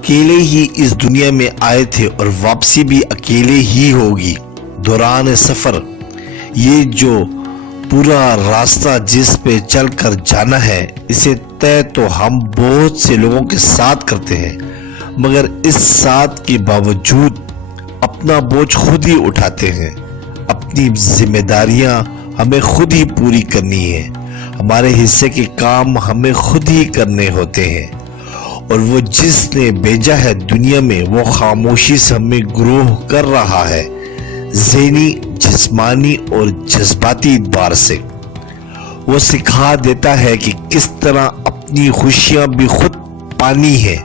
اکیلے ہی اس دنیا میں آئے تھے اور واپسی بھی اکیلے ہی ہوگی۔ دوران سفر یہ جو پورا راستہ جس پہ چل کر جانا ہے، اسے طے تو ہم بہت سے لوگوں کے ساتھ کرتے ہیں، مگر اس ساتھ کے باوجود اپنا بوجھ خود ہی اٹھاتے ہیں۔ اپنی ذمہ داریاں ہمیں خود ہی پوری کرنی ہے، ہمارے حصے کے کام ہمیں خود ہی کرنے ہوتے ہیں، اور وہ جس نے بھیجا ہے دنیا میں وہ خاموشی سے ہمیں گروہ کر رہا ہے، ذہنی، جسمانی اور جذباتی اعتبار سے۔ وہ سکھا دیتا ہے کہ کس طرح اپنی خوشیاں بھی خود پانی ہے،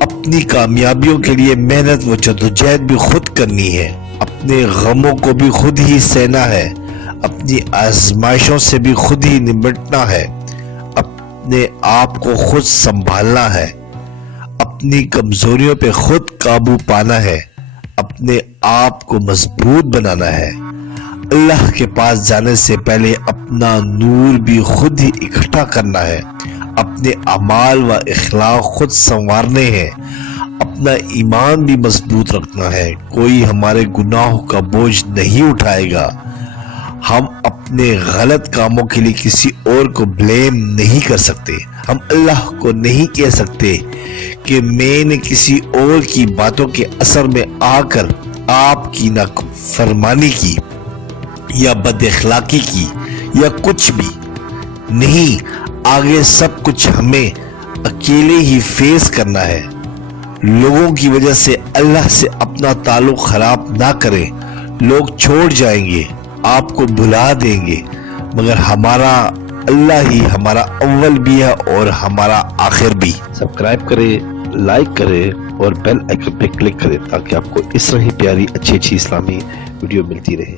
اپنی کامیابیوں کے لیے محنت و جدوجہد بھی خود کرنی ہے، اپنے غموں کو بھی خود ہی سہنا ہے، اپنی آزمائشوں سے بھی خود ہی نمٹنا ہے، اپنے آپ کو خود سنبھالنا ہے، اپنی کمزوریوں پہ خود قابو پانا ہے، اپنے آپ کو مضبوط بنانا ہے، اللہ کے پاس جانے سے پہلے اپنا نور بھی خود ہی اکٹھا کرنا ہے، اپنے اعمال و اخلاق خود سنوارنے ہیں، اپنا ایمان بھی مضبوط رکھنا ہے۔ کوئی ہمارے گناہوں کا بوجھ نہیں اٹھائے گا۔ ہم اپنے غلط کاموں کے لیے کسی اور کو بلیم نہیں کر سکتے۔ ہم اللہ کو نہیں کہہ سکتے کہ میں نے کسی اور کی باتوں کے اثر میں آ کر آپ کی نافرمانی کی یا بد اخلاقی کی یا کچھ بھی نہیں۔ آگے سب کچھ ہمیں اکیلے ہی فیس کرنا ہے۔ لوگوں کی وجہ سے اللہ سے اپنا تعلق خراب نہ کریں۔ لوگ چھوڑ جائیں گے، آپ کو بھلا دیں گے، مگر ہمارا اللہ ہی ہمارا اول بھی ہے اور ہمارا آخر بھی۔ سبسکرائب کریں، لائک کریں اور بیل آئیکن پہ کلک کریں تاکہ آپ کو اس طرح ہی پیاری اچھی اسلامی ویڈیو ملتی رہے۔